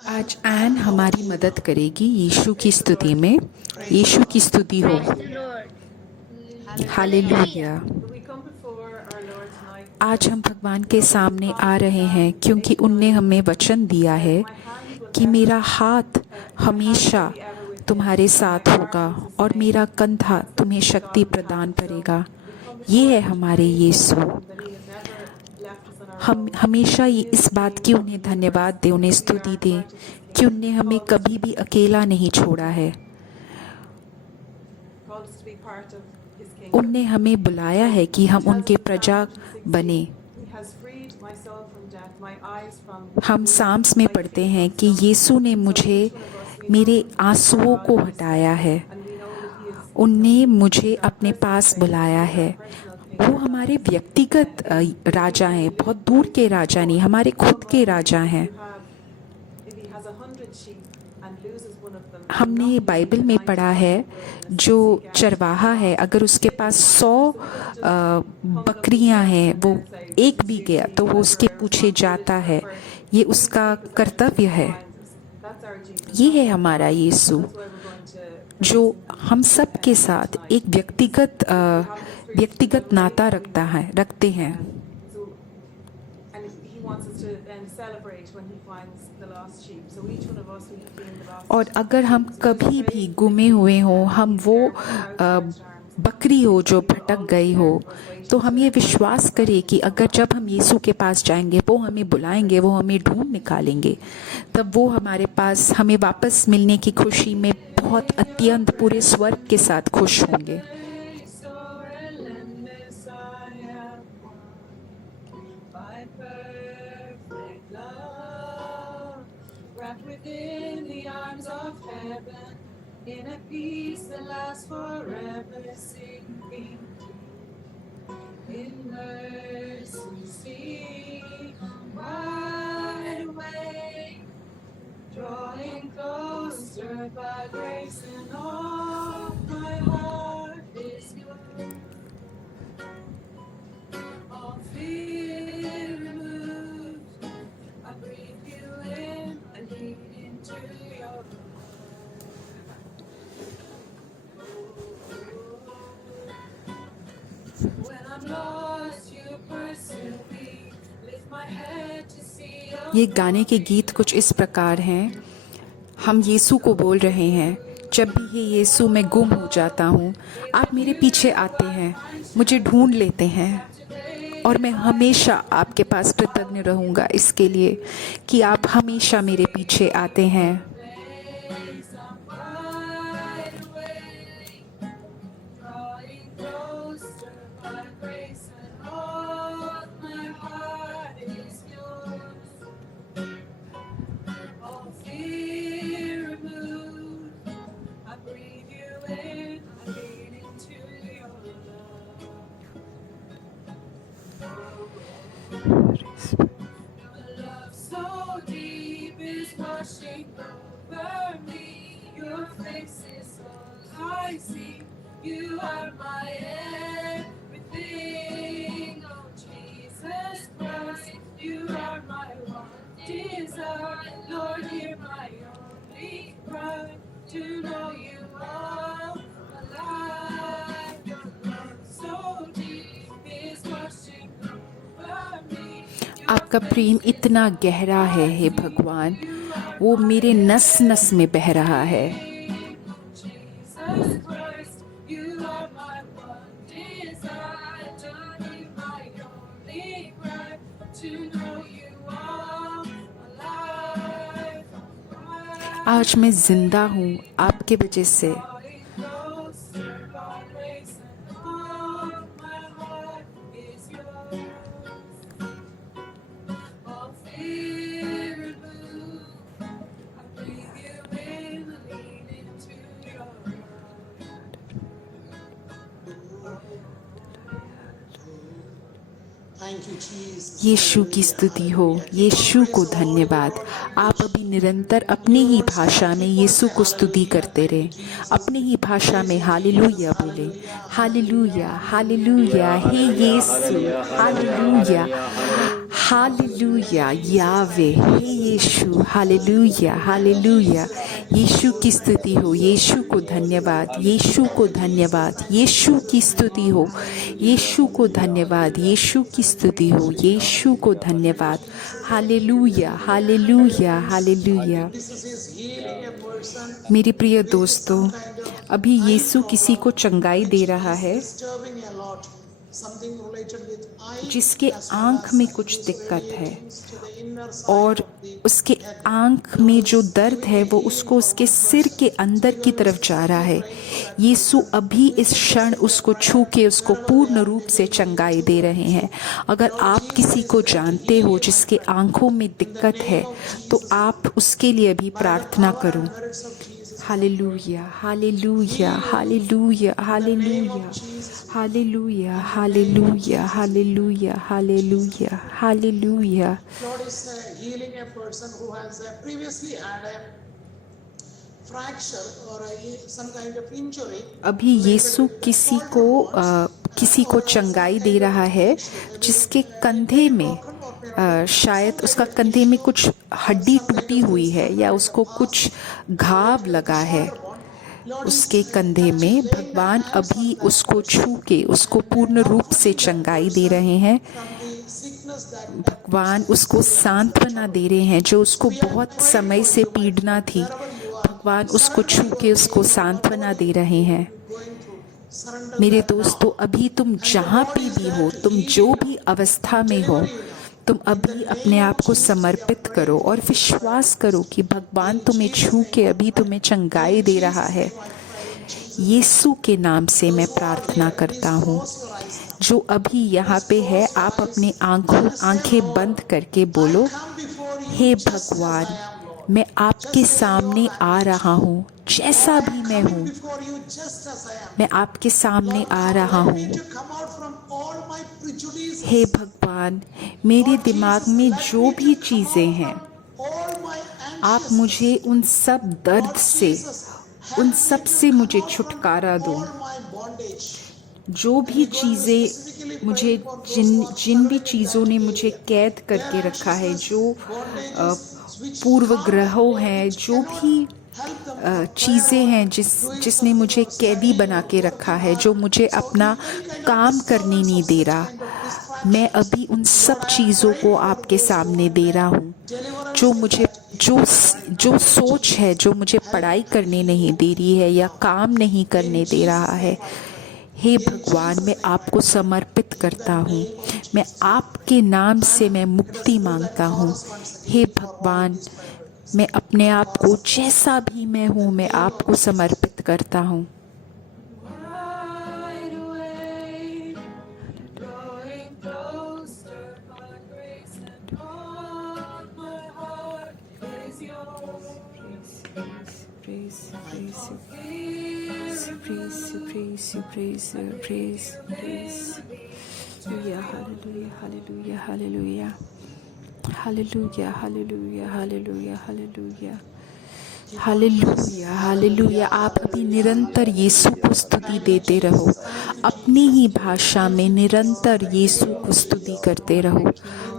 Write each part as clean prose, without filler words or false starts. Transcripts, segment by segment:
आज एन हमारी मदद करेगी यीशु की स्तुति में। यीशु की स्तुति हो। हालेलुया। आज हम भगवान के सामने आ रहे हैं क्योंकि उनने हमें वचन दिया है कि मेरा हाथ हमेशा तुम्हारे साथ होगा और मेरा कंधा तुम्हें शक्ति प्रदान करेगा। ये है हमारे यीशु। हम हमेशा ये इस बात की उन्हें धन्यवाद दें, उन्हें स्तुति दें कि उनने हमें कभी भी अकेला नहीं छोड़ा है। उनने हमें बुलाया है कि हम उनके प्रजा बने। हम साम्स में पढ़ते हैं कि यीशु ने मुझे मेरे आंसुओं को हटाया है। उनने मुझे अपने पास बुलाया है। वो हमारे व्यक्तिगत राजा हैं, बहुत दूर के राजा नहीं, हमारे खुद के राजा हैं। हमने बाइबल में पढ़ा है जो चरवाहा है, अगर उसके पास 100 बकरियां हैं, वो एक भी गया तो वो उसके पीछे जाता है। ये उसका कर्तव्य है। ये है हमारा यीशु जो हम सब के साथ एक व्यक्तिगत नाता रखते हैं। और अगर हम कभी भी गुमे हुए हों, हम वो बकरी हो जो भटक गई हो, तो हम ये विश्वास करें कि अगर जब हम यीशु के पास जाएंगे, वो हमें बुलाएंगे, वो हमें ढूंढ निकालेंगे, तब वो हमारे पास हमें वापस मिलने की खुशी में बहुत अत्यंत पूरे स्वर्ग के साथ खुश होंगे। In a peace that lasts forever, sinking in mercy, see wide awake, drawing closer by grace, and all my heart is yours. All fear removed, I breathe you in, I lead into your love. ये गाने के गीत कुछ इस प्रकार हैं। हम यीशु को बोल रहे हैं, जब भी ये यीशु मैं गुम हो जाता हूँ, आप मेरे पीछे आते हैं, मुझे ढूंढ लेते हैं, और मैं हमेशा आपके पास कृतज्ञ रहूँगा इसके लिए कि आप हमेशा मेरे पीछे आते हैं। You are my everything, oh Jesus Christ. You are my one desire, Lord, hear my only cry, to know you all alive. Your love so deep is washing over me. आपका प्रेम इतना गहरा है हे भगवान, वो मेरे नस नस में बह रहा है। आज मैं जिंदा हूँ आपके वजह से। यीशु की स्तुति हो, यीशु को धन्यवाद। आप अभी निरंतर अपनी ही भाषा में यीशु को स्तुति करते रहे, अपनी ही भाषा में हालेलुया बोले। हालेलुया, हालेलुया, हे यीशु, हालेलुया, हालेलुया यावे, हे यीशु, हालेलुया, हालेलुया। यीशु की स्तुति हो, यीशु को धन्यवाद, यीशु को धन्यवाद, यीशु की स्तुति हो, यीशु को धन्यवाद, यीशु की स्तुति हो, यीशु को धन्यवाद। Hallelujah, hallelujah, hallelujah. Jesus is healing a person मेरे प्रिय दोस्तों, अभी यीशु किसी को चंगाई दे रहा है disturbing a lot. Something related with eye जिसके as well आंख as में sight. कुछ This दिक्कत really है links to the inner side और of the उसके head. आंख में जो दर्द है वो उसको उसके सिर के अंदर की तरफ जा रहा है। यीशु अभी इस क्षण उसको छू के उसको पूर्ण रूप से चंगाई दे रहे हैं। अगर आप किसी को जानते हो जिसके आंखों में दिक्कत है तो आप उसके लिए भी प्रार्थना करो। Words of Jesus. Hallelujah, hallelujah, hallelujah, hallelujah, hallelujah, hallelujah, hallelujah, hallelujah, hallelujah. Lord is healing a person who has previously had a fracture or some kind of injury. अभी यीशु किसी को चंगाई दे रहा है जिसके कंधे में शायद उसका कंधे में कुछ हड्डी टूटी हुई है या उसको कुछ घाव लगा है उसके कंधे में। भगवान अभी उसको छू के उसको पूर्ण रूप से चंगाई दे रहे हैं। भगवान उसको सांत्वना दे रहे हैं जो उसको बहुत समय से पीड़ना थी। भगवान उसको छू के उसको सांत्वना दे रहे हैं। मेरे दोस्तों, अभी तुम जहाँ पे भी हो, तुम जो भी अवस्था में हो, तुम अभी अपने आप को समर्पित करो और विश्वास करो कि भगवान तुम्हें छू के अभी तुम्हें चंगाई दे रहा है। यीशु के नाम से मैं प्रार्थना करता हूँ। जो अभी यहाँ पे है, आप अपनी आंखें बंद करके बोलो, हे भगवान, मैं आपके सामने आ रहा हूँ जैसा भी मैं हूँ। मैं आपके सामने आ रहा हूँ। हे भगवान, मेरे दिमाग में जो भी चीज़ें हैं, आप मुझे उन सब दर्द से, उन सब से मुझे छुटकारा दो। जो भी चीज़ें मुझे जिन भी चीज़ों ने मुझे कैद करके रखा है, जो पूर्वग्रहों हैं, जो भी चीज़ें हैं जिसने मुझे कैदी बना के रखा है, जो मुझे अपना काम करने नहीं दे रहा, मैं अभी उन सब चीज़ों को आपके सामने दे रहा हूँ। जो सोच है जो मुझे पढ़ाई करने नहीं दे रही है या काम नहीं करने दे रहा है, हे भगवान, मैं आपको समर्पित करता हूँ। मैं आपके नाम से मैं मुक्ति मांगता हूँ। हे भगवान, मैं अपने आप को जैसा भी मैं हूँ, मैं आपको समर्पित करता हूँ। Wide awake, growing closer by grace, and all my heart is yours. Praise, praise, Fear praise, praise, praise, praise, praise. Hallelujah, hallelujah, hallelujah, hallelujah, hallelujah, hallelujah, hallelujah, hallelujah, hallelujah. आप अभी निरंतर यीशु को स्तुति देते रहो। अपनी ही भाषा में निरंतर यीशु को स्तुति करते रहो।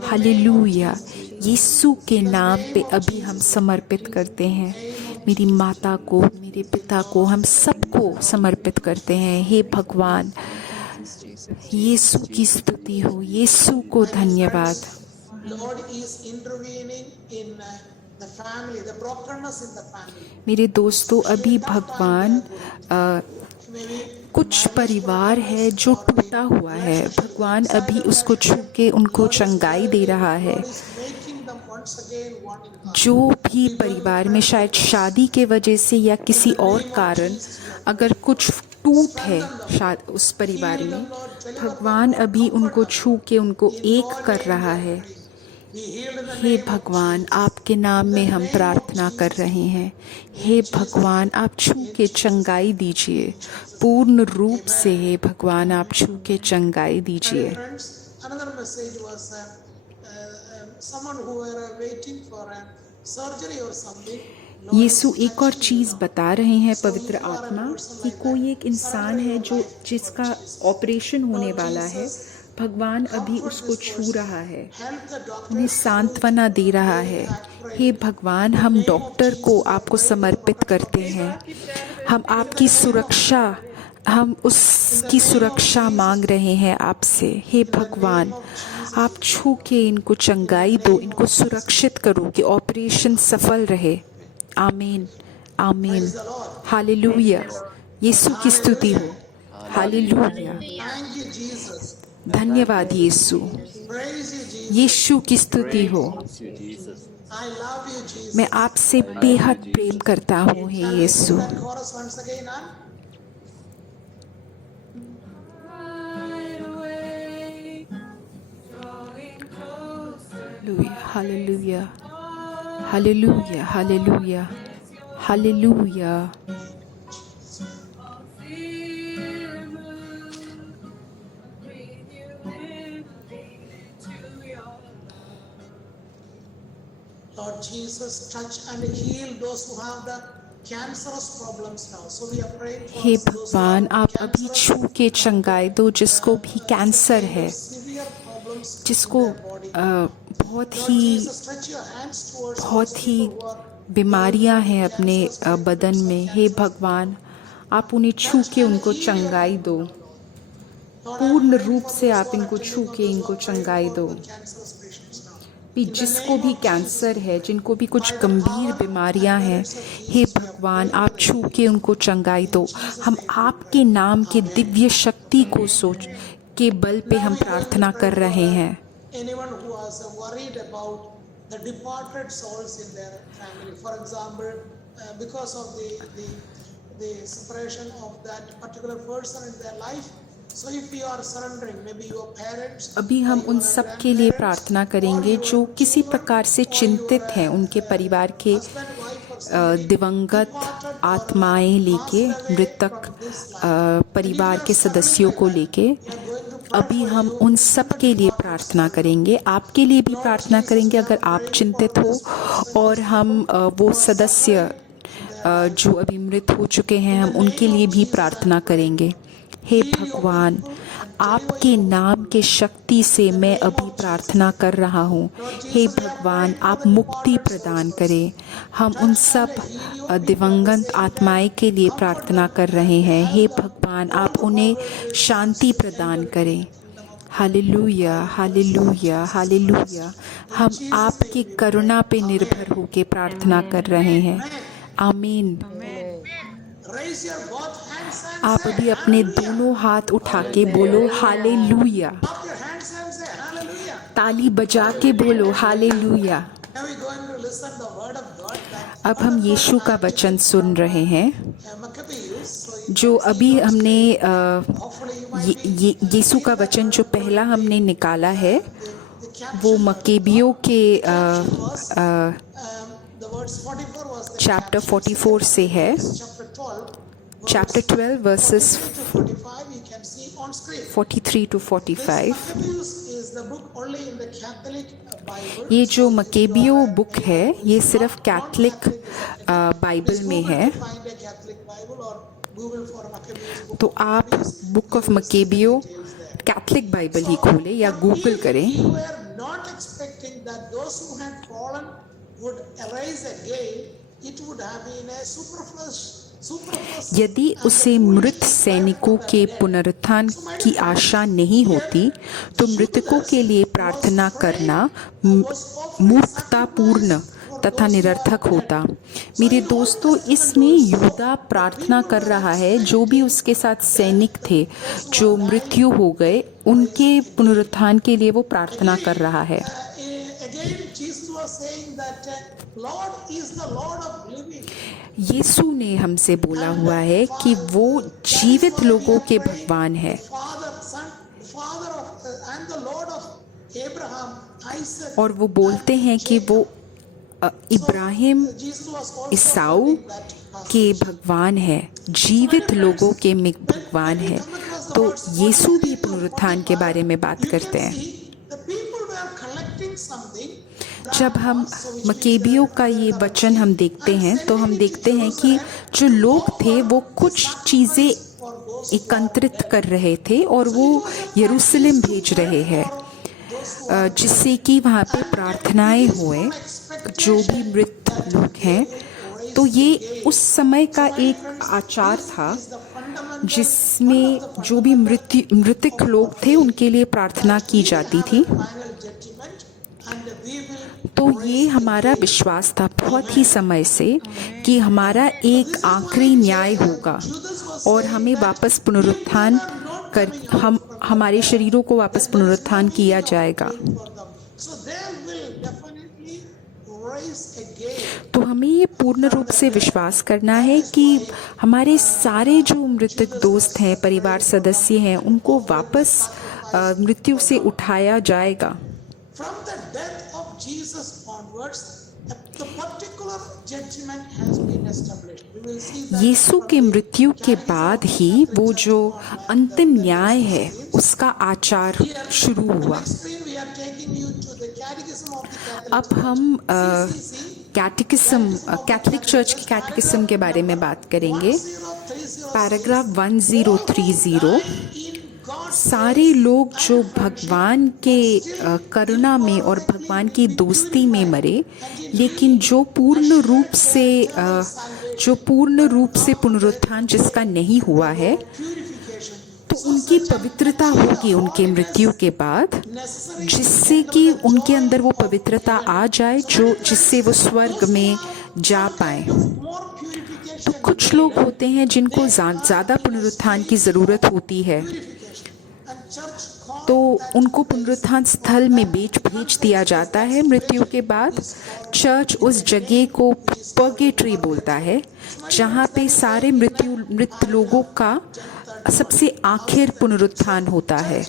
हालेलुया। यीशु के नाम पे अभी हम समर्पित करते हैं। मेरी माता को, मेरे पिता को, हम सबको समर्पित करते हैं। हे भगवान, यीशु की स्तुति हो, यीशु को धन्यवाद। Lord is intervening in the family, the brokenness in the family. मेरे दोस्तों, अभी भगवान Maybe कुछ परिवार है जो टूटा हुआ है, भगवान अभी उसको छू के उनको चंगाई दे रहा है। is making them once again one in God. जो भी परिवार में शायद शादी के वजह से या किसी और कारण अगर कुछ टूट है शायद उस परिवार में, भगवान अभी उनको छू के उनको एक कर रहा है। हे भगवान, आपके नाम में हम प्रार्थना कर रहे हैं। हे भगवान, आप छू के चंगाई दीजिए पूर्ण रूप से। हे भगवान, आप छू के चंगाई दीजिए। Friends, another message was someone who were waiting for a surgery or something. यीशु एक और चीज़ बता रहे हैं पवित्र आत्मा कि कोई एक इंसान है जिसका ऑपरेशन होने वाला है। भगवान अभी उसको छू रहा है, Help the doctor. उन्हें सांत्वना दे रहा है। हे भगवान, हम डॉक्टर को आपको समर्पित करते हैं। हम आपकी सुरक्षा, हम उसकी सुरक्षा मांग रहे हैं आपसे। हे भगवान, आप छू के इनको चंगाई दो, इनको सुरक्षित करो कि ऑपरेशन सफल रहे। आमीन, आमीन। हालेलुया। यीशु की स्तुति हो। हालेलुया। Thank you, Jesus. धन्यवाद यीशु। Praise you, Jesus. यीशु की स्तुति हो। I love you, Jesus. मैं आपसे बेहद प्रेम करता हूँ हे Shall we Yeshu. sing that chorus once again, huh? Wide awake, drawing closer. Hallelujah, hallelujah, hallelujah, hallelujah. All fear removed. Breathe you in, lean into your love. Lord Jesus, touch and heal those who have the cancerous problems now. So we are praying for हे those who भगवान, have आप अभी cancerous छू के चंगाई दो जिसको भी कैंसर है, severe problems in जिसको their body. बहुत Lord he Jesus, stretch your hands towards बहुत those he people who are बीमारियां हैं अपने बदन में। हे भगवान, आप उन्हें छू के उनको चंगाई दो। पूर्ण रूप से आप इनको छू के इनको चंगाई दो। cancerous patients now. भी जिसको भी कैंसर है, जिनको भी कुछ गंभीर बीमारियां हैं, हे भगवान, आप छू के उनको चंगाई दो। हम आपके नाम के दिव्य शक्ति को सोच के बल पे हम प्रार्थना कर रहे हैं। Anyone who was worried about the departed souls in their family, for example, because of the separation of that particular person in their life. So if you are surrendering, maybe your parents. अभी हम उन सब के लिए प्रार्थना करेंगे जो किसी प्रकार से चिंतित हैं, उनके परिवार के दिवंगत आत्माएं लेके, मृतक परिवार के सदस्यों को लेके। अभी हम उन सब के लिए प्रार्थना करेंगे। आपके लिए भी प्रार्थना करेंगे अगर आप चिंतित हो, और हम वो सदस्य जो अभी मृत हो चुके हैं, हम उनके लिए भी प्रार्थना करेंगे। हे भगवान, आपके नाम के शक्ति से मैं अभी प्रार्थना कर रहा हूँ। हे भगवान, आप मुक्ति प्रदान करें। हम उन सब दिवंगत आत्माएं के लिए प्रार्थना कर रहे हैं। हे भगवान, आप उन्हें शांति प्रदान करें। Hallelujah, hallelujah, hallelujah. हम आपकी करुणा पे निर्भर होकर प्रार्थना कर रहे हैं। आमीन। Raise your both hands and आप अभी अपने दोनों हाथ उठा के बोलो hallelujah. clap your hands and say hallelujah. ताली बजा के बोलो hallelujah. Now we're going to listen the word of God that अब हम यीशु का वचन सुन रहे हैं, Maccabees. So जो अभी हमने hopefully you might यीशु का वचन जो पहला हमने निकाला है the caption, वो मक्केबियों के the words 44 was the chapter 44 से है। chapter 12. Chapter 12 versus 45 you can see on screen. 43 to 45। Maccabees is the book only in the Catholic Bible. ये जो मक्केबियों बुक है, ये सिर्फ कैथलिक बाइबल में है। Find a Catholic Bible or Google for Maccabees book. तो आप बुक ऑफ मक्केबियों कैथलिक बाइबल ही खोलें या गूगल करें। We were not expecting that those who had fallen would arise again. It would have been a superfluous. यदि उसे मृत सैनिकों के पुनरुत्थान की आशा नहीं होती, तो मृतकों के लिए प्रार्थना करना मूर्खतापूर्ण तथा निरर्थक होता। मेरे दोस्तों, इसमें यूदा प्रार्थना कर रहा है, जो भी उसके साथ सैनिक थे जो मृत्यु हो गए, उनके पुनरुत्थान के लिए वो प्रार्थना कर रहा है। Again, Jesus was saying that Lord is the Lord of living. यीशु ने हमसे बोला हुआ है कि वो जीवित लोगों के भगवान है, Father, Son, Father of and the Lord of Abraham, Isaac. और वो बोलते हैं कि वो Ibrahim, Jesus was also ईसाऊ quoting that passage. के भगवान है, जीवित लोगों के भगवान है। तो यीशु भी पुनरुत्थान के बारे में बात करते हैं। The people were collecting something. जब हम मक्केबियों का ये वचन हम देखते हैं, तो हम देखते हैं कि जो लोग थे वो कुछ चीज़ें एकत्रित कर रहे थे और वो यरूशलेम भेज रहे हैं, जिससे कि वहाँ पे प्रार्थनाएं हुए जो भी मृत लोग हैं। तो ये उस समय का एक आचार था जिसमें जो भी मृतक लोग थे उनके लिए प्रार्थना की जाती थी। तो ये हमारा विश्वास था बहुत ही समय से कि हमारा एक आखिरी न्याय होगा और हमें वापस पुनरुत्थान कर हमारे शरीरों को वापस पुनरुत्थान किया जाएगा। तो हमें ये पूर्ण रूप से विश्वास करना है कि हमारे सारे जो मृतक दोस्त हैं, परिवार सदस्य हैं, उनको वापस मृत्यु से उठाया जाएगा। From the death of Jesus onwards, the particular judgment has been established. We will see that यीशु के मृत्यु के बाद ही वो जो अंतिम न्याय है उसका आचार शुरू हुआ। we are taking you to the catechism of the Catholic अब हम कैथलिक चर्च की कैटेकिज्म के बारे में बात करेंगे। पैराग्राफ 1030, सारे लोग जो भगवान के करुणा में और भगवान की दोस्ती में मरे, लेकिन जो पूर्ण रूप से पुनरुत्थान जिसका नहीं हुआ है, तो उनकी पवित्रता होगी उनके मृत्यु के बाद, जिससे कि उनके अंदर वो पवित्रता आ जाए जिससे वो स्वर्ग में जा पाए। तो कुछ लोग होते हैं जिनको ज़्यादा पुनरुत्थान की ज़रूरत होती है, तो उनको पुनरुत्थान स्थल में भेज दिया जाता है मृत्यु के बाद। चर्च उस जगह को पर्गेटरी बोलता है, जहाँ पे सारे मृत लोगों का सबसे आखिर पुनरुत्थान होता है।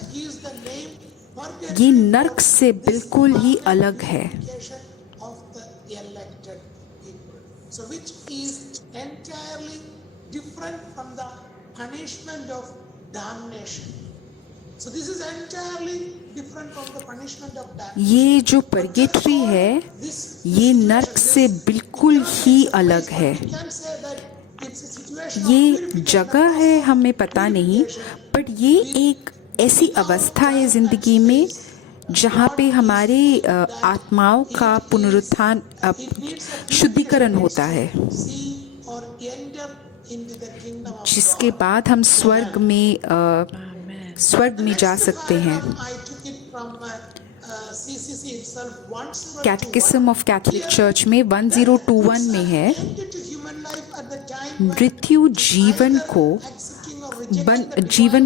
ये नर्क से बिल्कुल ही अलग है। So which is entirely different from the punishment of damnation. So this is entirely different from the punishment of damnation. ये जो पर्गेटरी है, ये नर्क से बिल्कुल ही अलग है। We can say that it's a situation ये जगह है हमें पता नहीं, बट ये एक ऐसी अवस्था है जिंदगी में जहाँ पे हमारे आत्माओं का पुनरुत्थान शुद्धिकरण होता है, or enter into the kingdom of जिसके बाद हम स्वर्ग में जा सकते हैं। I took it from CCC itself. Catechism of Catholic church में 1021 में है, मृत्यु जीवन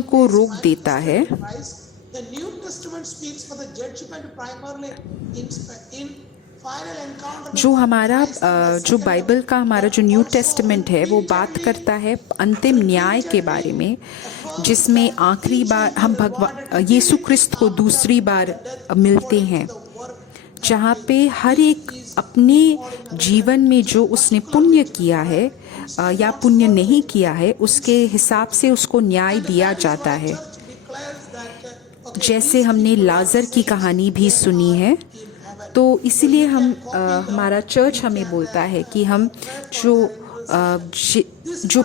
को रोक देता है। The New Testament speaks for the judgment primarily in final encounter. जो हमारा जो बाइबल का हमारा जो न्यू टेस्टामेंट है वो बात करता है अंतिम न्याय के बारे में, जिसमें आखिरी बार हम भगवान यीशु क्रिस्त को दूसरी बार मिलते हैं, जहाँ पे हर एक अपने जीवन में जो उसने पुण्य किया है या पुण्य नहीं किया है उसके हिसाब से उसको न्याय दिया जाता है। जैसे हमने लाजर की कहानी भी सुनी है, तो इसीलिए हमारा चर्च हमें बोलता है कि हम जो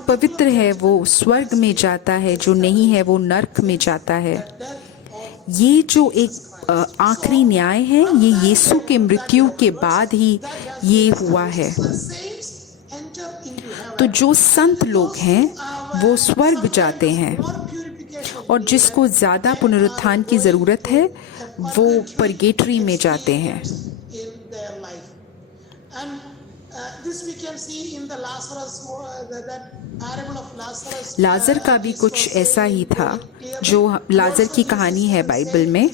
पवित्र है वो स्वर्ग में जाता है, जो नहीं है वो नरक में जाता है। ये जो एक आखिरी न्याय है, ये यीशु के मृत्यु के बाद ही ये हुआ है। तो जो संत लोग हैं वो स्वर्ग जाते हैं, और जिसको ज़्यादा पुनरुत्थान की ज़रूरत है वो परगेटरी में जाते हैं। लाजर का भी कुछ ऐसा ही था, जो लाजर की कहानी है बाइबल में।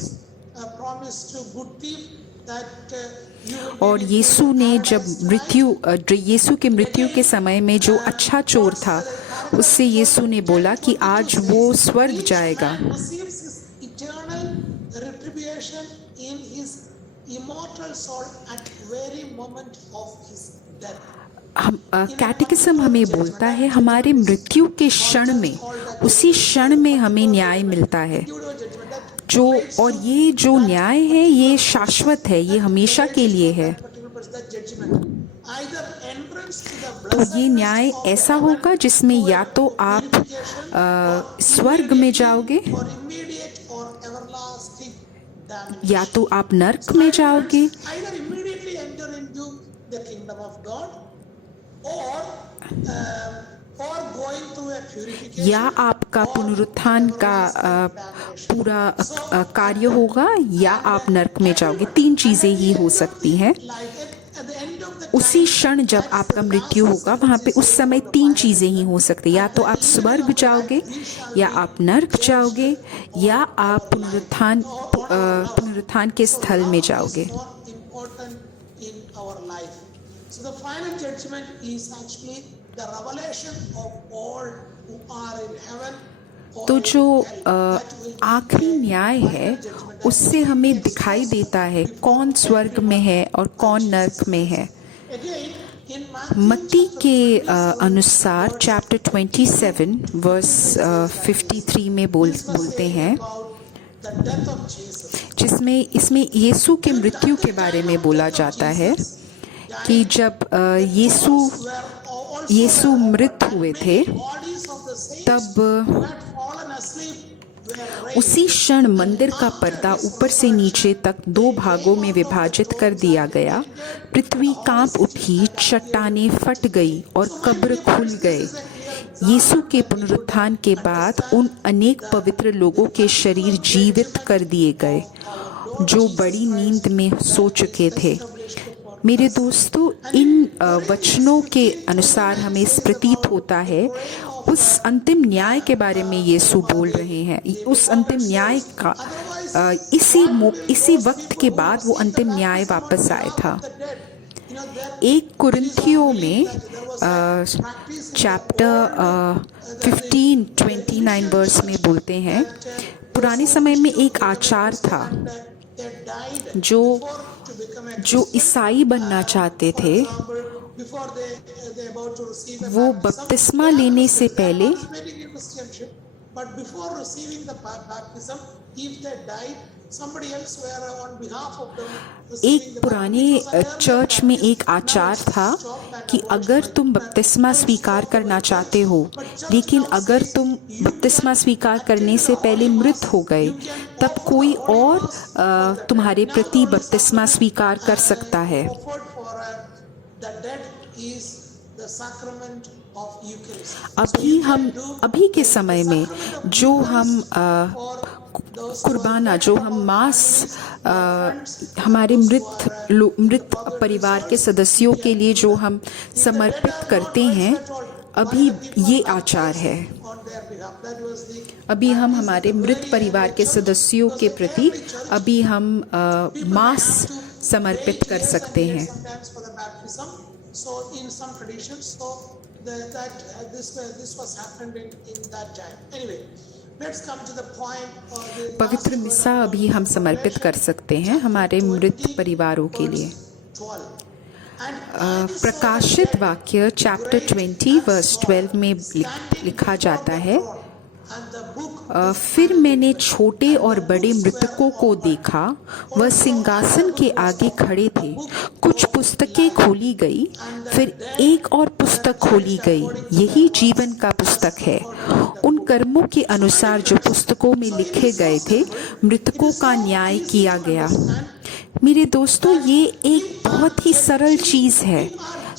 और यीशु ने जब यीशु के मृत्यु के समय में जो अच्छा चोर था, उससे यीशु ने बोला कि आज वो स्वर्ग जाएगा। कैटेकिज्म हमें बोलता है हमारे मृत्यु के क्षण में, उसी क्षण में हमें न्याय मिलता है। और ये जो न्याय है ये शाश्वत है, ये हमेशा के लिए है। तो ये न्याय ऐसा होगा जिसमें या तो आप स्वर्ग में जाओगे or immediate or everlasting damnation. या तो आप नरक में जाओगे, Either immediately enter into the kingdom of God or going through a purification. या आपका पुनरुत्थान का पूरा कार्य होगा, या आप नरक में जाओगे। 3 चीजें ही हो सकती हैं। Like at the end of the उसी क्षण जब आपका मृत्यु होगा, वहां पे उस समय 3 चीजें ही हो सकती, या तो आप स्वर्ग जाओगे, या आप नरक जाओगे, या आप पुनरुत्थान के स्थल में जाओगे। more important in our life. So the final judgment is actually the revelation of all who are in heaven. तो जो आखिरी न्याय है, उससे हमें दिखाई देता है कौन स्वर्ग में है और कौन नरक में है। Again, in मत्ती के अनुसार चैप्टर 27 वर्स 53 में बोलते हैं, the death of Jesus. इसमें यीशु के मृत्यु के बारे में बोला जाता है कि जब यीशु मृत हुए थे, Bodies of the saints तब who had fallen asleep were raised. उसी क्षण मंदिर का पर्दा ऊपर से नीचे तक 2 भागों में विभाजित कर दिया गया। पृथ्वी कांप उठी, चट्टानें फट गई और कब्र खुल गए। यीशु के पुनरुत्थान के बाद उन अनेक पवित्र लोगों के शरीर जीवित कर दिए गए जो बड़ी नींद में सो चुके थे। मेरे दोस्तों, इन वचनों के अनुसार हमें प्रतीत होता है उस अंतिम न्याय के बारे में यीशु बोल रहे हैं। उस अंतिम न्याय का इसी वक्त के बाद वो अंतिम न्याय वापस आया था। 1 कुरिन्थियों में चैप्टर 15:29 वर्स में बोलते हैं, पुराने समय में एक आचार था जो ईसाई बनना चाहते थे। वो बपतिस्मा लेने से पहले एक पुराने चर्च में एक आचार था कि अगर तुम बपतिस्मा स्वीकार करना चाहते हो, लेकिन अगर तुम बपतिस्मा स्वीकार करने से पहले मृत हो गए, तब कोई और तुम्हारे प्रति बपतिस्मा स्वीकार कर सकता है। अभी के समय में जो हम कुर्बाना, जो हम मांस हमारे मृत परिवार के सदस्यों के लिए जो हम समर्पित करते हैं, अभी ये आचार है। अभी हम हमारे मृत परिवार के सदस्यों के प्रति अभी हम मांस समर्पित कर सकते हैं। So in some traditions, this was happened in that time. Anyway, let's come to the point. पवित्र मिसा अभी हम समर्पित कर सकते हैं हमारे मृत परिवारों के लिए। प्रकाशित वाक्य चैप्टर 20 वर्स 12 में लिखा जाता है, फिर मैंने छोटे और बड़े मृतकों को देखा, वह सिंहासन के आगे खड़े थे। कुछ पुस्तकें खोली गई, फिर एक और पुस्तक खोली गई, यही जीवन का पुस्तक है। उन कर्मों के अनुसार जो पुस्तकों में लिखे गए थे, मृतकों का न्याय किया गया। मेरे दोस्तों, ये एक बहुत ही सरल चीज़ है,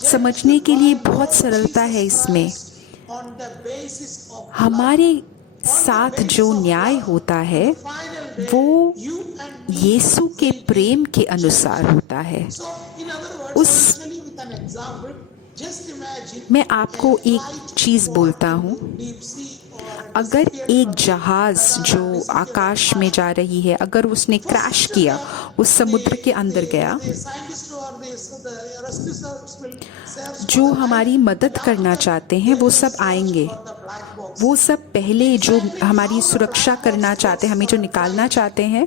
समझने के लिए बहुत सरलता है इसमें। हमारे साथ जो न्याय होता है वो यीशु के प्रेम के अनुसार होता है। मैं आपको एक चीज़ बोलता हूँ, अगर एक जहाज जो आकाश में जा रही है, अगर उसने क्रैश किया, उस समुद्र के अंदर गया, जो हमारी मदद करना चाहते हैं वो सब आएंगे। वो सब पहले जो हमारी सुरक्षा करना चाहते हैं, हमें जो निकालना चाहते हैं,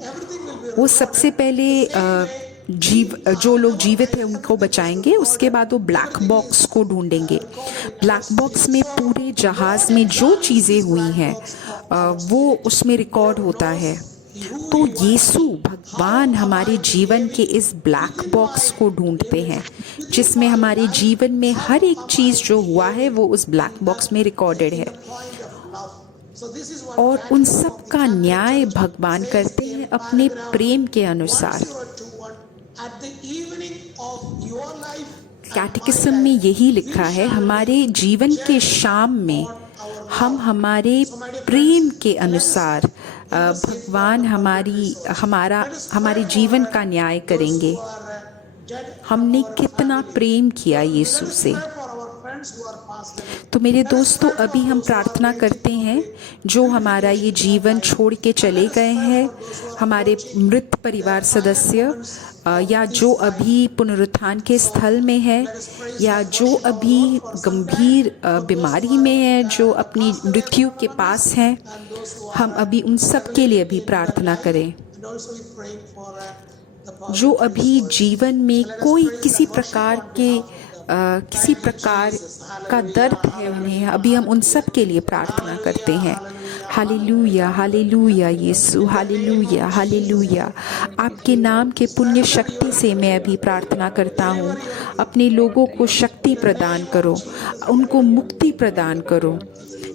वो सबसे पहले जो लोग जीवित हैं उनको बचाएंगे। उसके बाद वो ब्लैक बॉक्स को ढूंढेंगे। ब्लैक बॉक्स में पूरे जहाज में जो चीज़ें हुई हैं वो उसमें रिकॉर्ड होता है। तो यीशु भगवान हमारे जीवन के इस ब्लैक बॉक्स को ढूंढते हैं, जिसमें हमारे जीवन में हर एक चीज़ जो हुआ है वो उस ब्लैक बॉक्स में रिकॉर्डेड है। So this is one और उन catechism सब of the का Catholic न्याय Church भगवान says करते हैं in अपने paragraph प्रेम के अनुसार। 1021, at the evening of your life and my कैटेकिज्म में life, यही we लिखा है, shall हमारे जीवन के judge शाम में on our हम love. हमारे So, my dear Prem friends, के let us अनुसार intercede for भगवान the हमारी perpetrators. हमारा Let us हमारे pray for जीवन का न्याय those करेंगे। who are dead from हमने our कितना family. प्रेम किया Let यीशु us से। pray for our friends who are passed away. तो मेरे Let us दोस्तों, pray for अभी हम those who are प्रार्थना waiting करते for हैं the जो हमारा ये purification of जीवन life. छोड़ के And चले let us गए pray हैं, for those who are हमारे approaching मृत परिवार the final सदस्य moments of या this जो life. अभी पुनरुत्थान के So, स्थल में है let us praise या and जो worship our अभी Lord for some time. गंभीर For those who बीमारी are में है, जो अपनी passed away मृत्यु from के among पास us, हैं, and those who हम are अभी उन सब के लिए भी in the प्रार्थना life, करें। and also we praying for the जो purgatory अभी souls. जीवन So में let us कोई praise किसी and worship प्रकार on के behalf of them. किसी Thank you, प्रकार Jesus. का Hallelujah, दर्द है उन्हें, hallelujah, अभी हम उन hallelujah. सब के लिए प्रार्थना करते हैं। Hallelujah, हालेलुया, हालेलुया यीशु, हालेलुया, हालेलुया। आपके नाम के पुण्य शक्ति से मैं अभी प्रार्थना करता हूँ, अपने लोगों को शक्ति प्रदान करो, उनको मुक्ति प्रदान करो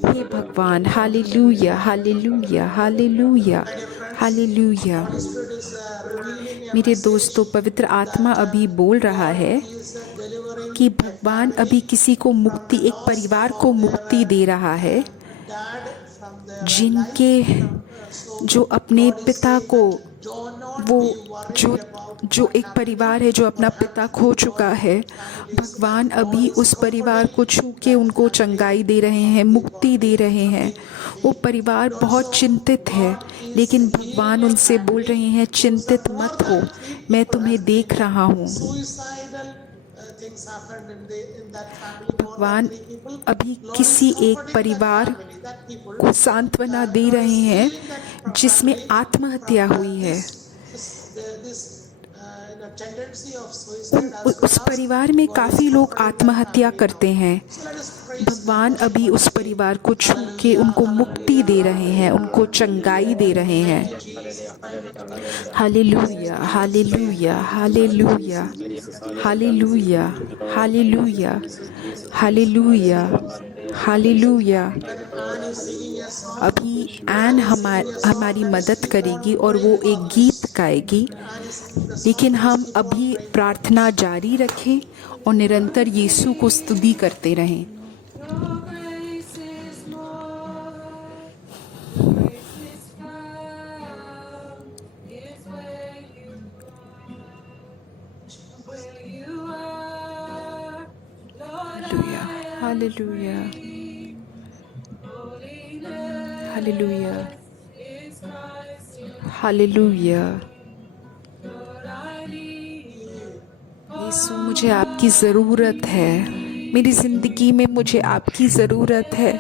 हे भगवान। Hallelujah, hallelujah, hallelujah, hallelujah. Holy Spirit is revealing a मेरे message दोस्तों, पवित्र आत्मा अभी बोल रहा है is delivering कि a भगवान family अभी किसी को from मुक्ति, the एक loss परिवार को of मुक्ति their दे रहा है, dad from their जिनके life. So जो अपने God is पिता saying को that do not वो be worried जो about जो what एक परिवार है जो अपना पिता खो चुका है, भगवान अभी उस परिवार को छू के उनको चंगाई दे रहे हैं, मुक्ति दे रहे हैं। वो परिवार बहुत चिंतित है, लेकिन भगवान उनसे बोल रहे हैं, चिंतित मत हो, मैं तुम्हें देख रहा हूँ। suicidal things happened in that family. More than भगवान 3 people. अभी Lord is किसी एक comforting that परिवार family, that people. को सांत्वना दे रहे हैं Healing that जिसमें family आत्महत्या from हुई है। this tendency of suicide as well उस as परिवार में God is काफी लोग comforting that आत्महत्या family करते now. हैं। So let us praise भगवान and अभी उस परिवार को छू के उनको मुक्ति दे रहे हैं, उनको चंगाई दे रहे हैं। Hallelujah, hallelujah, hallelujah, hallelujah, hallelujah, hallelujah, hallelujah. अभी एन हमारी मदद करेगी और वो एक गीत गाएगी, लेकिन हम अभी प्रार्थना जारी रखें और निरंतर यीशु को स्तुति करते रहें। Your grace is more, your grace is found, is where you are, Lord, hallelujah, hallelujah, hallelujah, is Christ in hallelujah. Lord, I need you. यीशु, मुझे आपकी ज़रूरत है, मेरी ज़िंदगी में मुझे आपकी ज़रूरत है,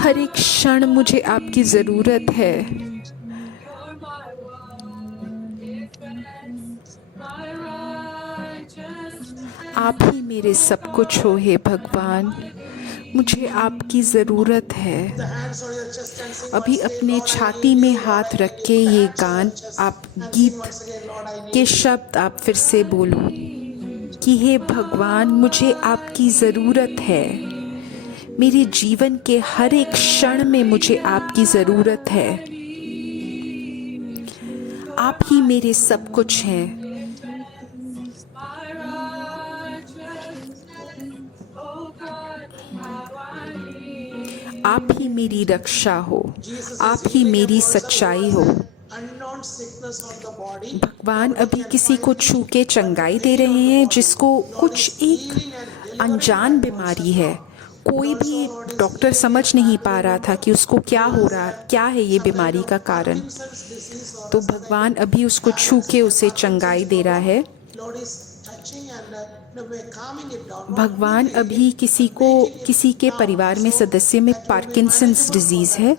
हर एक क्षण मुझे आपकी ज़रूरत है। You're my one defense, my righteousness. आप ही मेरे सब कुछ हो हे भगवान, मुझे आपकी ज़रूरत है। hands on your chest and sing अभी once again, अपने Lord, I छाती need में you. हाथ Lord, I रख के need you. ये Hands on गान, your chest आप and sing गीत once again, Lord, I need के you. शब्द आप फिर से बोलो कि हे भगवान, मुझे आपकी ज़रूरत है। मेरे जीवन के हर एक क्षण में मुझे आपकी ज़रूरत है। आप ही मेरे सब कुछ हैं। My righteousness, oh God, how I need. आप ही मेरी रक्षा हो, आप ही मेरी सच्चाई हो। Unknown sickness on the body. भगवान अभी किसी को छू के चंगाई दे रहे हैं जिसको कुछ एक अनजान बीमारी है। कोई भी डॉक्टर समझ नहीं पा रहा था कि उसको क्या हो रहा, क्या है ये बीमारी का कारण। तो भगवान अभी उसको छू के उसे चंगाई दे रहा है। Lord is touching and calming it down. भगवान अभी किसी के परिवार में सदस्य में पार्किंसंस डिजीज है।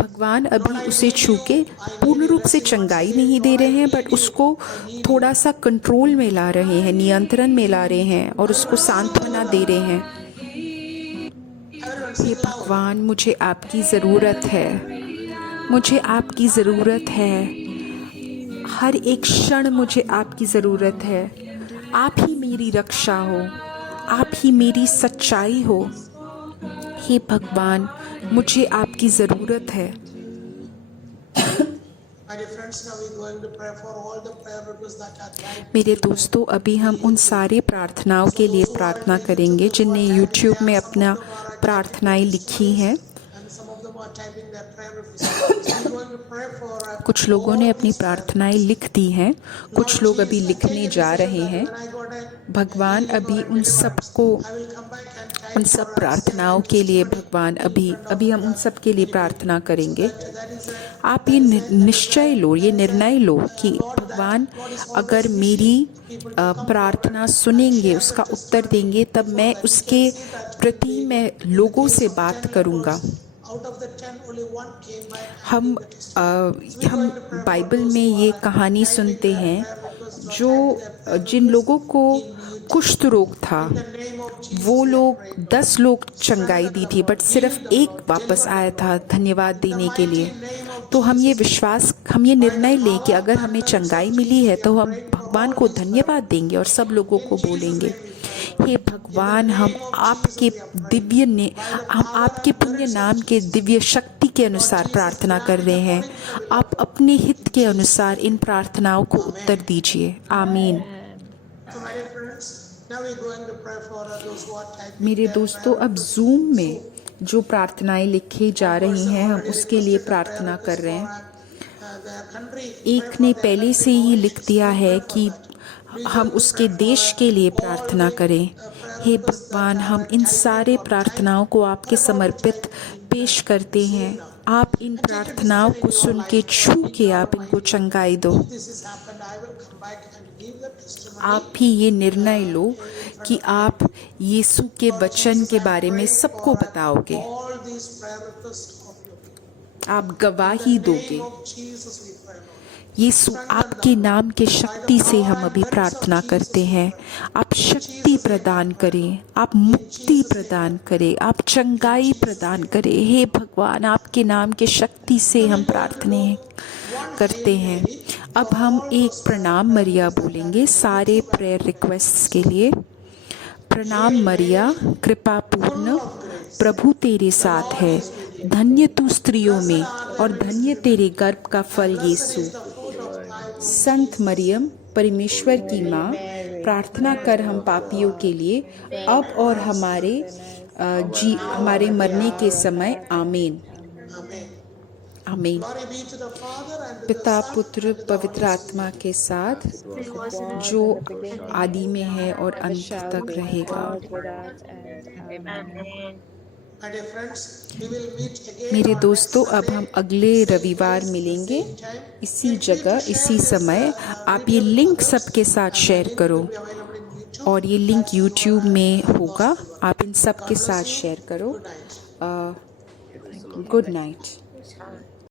भगवान अभी उसे छू के पूर्ण रूप से चंगाई नहीं दे रहे हैं, बट उसको थोड़ा सा कंट्रोल में ला रहे हैं, नियंत्रण में ला रहे हैं और उसको सांत्वना दे रहे हैं। हे भगवान, मुझे आपकी ज़रूरत है, मुझे आपकी ज़रूरत है, हर एक क्षण मुझे आपकी ज़रूरत है। आप ही मेरी रक्षा हो, आप ही मेरी सच्चाई हो। हे भगवान, मुझे आपकी आपकी ज़रूरत है। My dear friends, now we're going to pray for all the prayer requests that are typed. मेरे दोस्तों, अभी हम उन सारे प्रार्थनाओं के लिए प्रार्थना करेंगे जिनने YouTube में अपना प्रार्थनाएं लिखी हैं। And some of them are typing their prayer requests. So we're going to pray for कुछ लोगों ने अपनी प्रार्थनाएं लिख दी हैं, कुछ लोग अभी लिखने जा रहे हैं। भगवान अभी उन सबको, उन सब प्रार्थनाओं के लिए भगवान अभी हम उन सब के लिए प्रार्थना करेंगे। आप ये निश्चय लो, ये निर्णय लो कि भगवान अगर मेरी प्रार्थना सुनेंगे, उसका उत्तर देंगे, तब मैं उसके प्रति मैं लोगों से बात करूँगा। हम बाइबल में ये कहानी सुनते हैं जिन लोगों को कुष्ठ रोग था, वो लोग 10 लोग चंगाई दी थी, बट सिर्फ एक वापस आया था धन्यवाद देने के लिए। तो हम ये निर्णय लें कि अगर हमें चंगाई मिली है तो हम भगवान को धन्यवाद देंगे और सब लोगों को बोलेंगे, हे भगवान, हम आपके पुण्य नाम के दिव्य शक्ति के अनुसार प्रार्थना कर रहे हैं। आप अपने हित के अनुसार इन प्रार्थनाओं को उत्तर दीजिए। आमीन। मेरे दोस्तों, अब जूम में जो प्रार्थनाएं लिखी जा रही हैं, हम उसके लिए प्रार्थना कर रहे हैं। एक ने पहले से ही लिख दिया है कि हम उसके देश के लिए प्रार्थना करें। हे भगवान, हम इन सारे प्रार्थनाओं को आपके समर्पित पेश करते हैं। आप इन प्रार्थनाओं को सुन के छू के आप इनको चंगाई दो। आप ही ये निर्णय लो कि आप यीशु के वचन के बारे में सबको बताओगे, आप गवाही दोगे। यीशु, आपके नाम के शक्ति से हम अभी प्रार्थना करते हैं। आप शक्ति प्रदान करें, आप मुक्ति प्रदान करें, आप चंगाई प्रदान करें। हे भगवान, आपके नाम के शक्ति से हम प्रार्थना करते हैं। अब हम एक प्रणाम मरिया बोलेंगे सारे प्रेयर रिक्वेस्ट्स के लिए। प्रणाम मरिया, कृपा पूर्ण, प्रभु तेरे साथ है। धन्य तू स्त्रियों में और धन्य तेरे गर्भ का फल यीशु। संत मरियम, परमेश्वर की माँ, प्रार्थना कर हम पापियों के लिए, अब और हमारे मरने के समय। आमीन। आमीन। पिता, पुत्र, पवित्र आत्मा के साथ, जो आदि में है और अंत तक रहेगा। मेरे दोस्तों, अब हम अगले रविवार मिलेंगे इसी जगह, इसी समय। आप ये लिंक सबके साथ शेयर करो, और ये लिंक YouTube में होगा। आप इन सब के साथ शेयर करो। Good night.